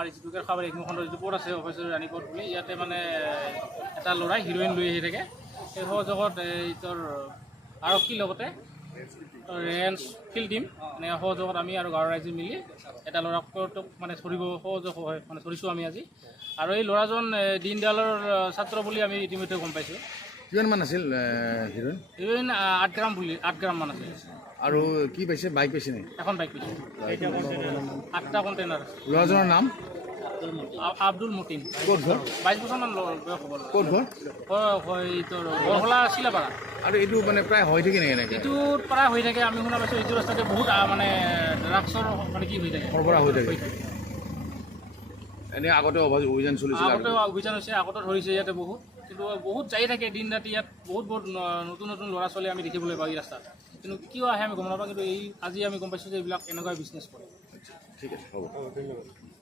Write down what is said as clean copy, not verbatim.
আমাৰ যিটো খাবাৰ এইখনৰ যিটো পথ আছে অফিচৰ ৰাণী পথ বুলি ইয়াতে মানে এটা ল'ৰাই হিৰ'ইন লৈ আহি থাকে সেই সহযোগত এই তোৰ আৰক্ষীৰ লগতে ৰেঞ্জ ফিল্ড টিম এনেকৈ সহযোগত আমি আৰু গাঁৱৰ ৰাইজে মিলি এটা ল'ৰাক মানে ধৰিব সহযোগ হয় মানে ধৰিছোঁ আমি আজি আৰু এই ল'ৰাজন দীনদয়ালৰ ছাত্ৰ বুলি আমি ইতিমধ্যে গম পাইছোঁ। কিমান মান আছিল হিৰ'ইন? হিৰ'ইন 8 গ্ৰাম মান আছে। আৰু কি পাইছে? বাইক পাইছে নেকি? এখন বাইক পাইছোঁ, 8টা কণ্টেইনাৰ আছে। ল'ৰাজনৰ নাম আব্দুল মতিন, ক'ত ঘৰ? 22 বছৰমান বয়স হ'ব। ক'ত ঘৰ? তোৰ বৰহলা চিলাপাৰা। আৰু এইটো মানে প্ৰায় হৈ থাকে নেকি এনেকৈ? এইটোত প্ৰায় হৈ থাকে, আমি শুনা পাইছোঁ এইটো ৰাস্তাতে বহুত মানে ড্ৰাগছৰ মানে কি হৈ থাকে, সৰবৰাহ হৈ থাকে। এনেই আগতে অভিযান চলিছিল? আগতে অভিযান হৈছে, আগতে ধৰিছে ইয়াতে বহুত, কিন্তু বহুত যাই থাকে দিন ৰাতি ইয়াত বহুত নতুন নতুন ল'ৰা ছোৱালী আমি দেখিবলৈ পাওঁ এই ৰাস্তাত, কিন্তু কিয় আহে আমি গম নাপাওঁ, কিন্তু আজি আমি গম পাইছোঁ যে এইবিলাক এনেকুৱা বিজনেছ কৰে। ঠিক আছে, হ'ব।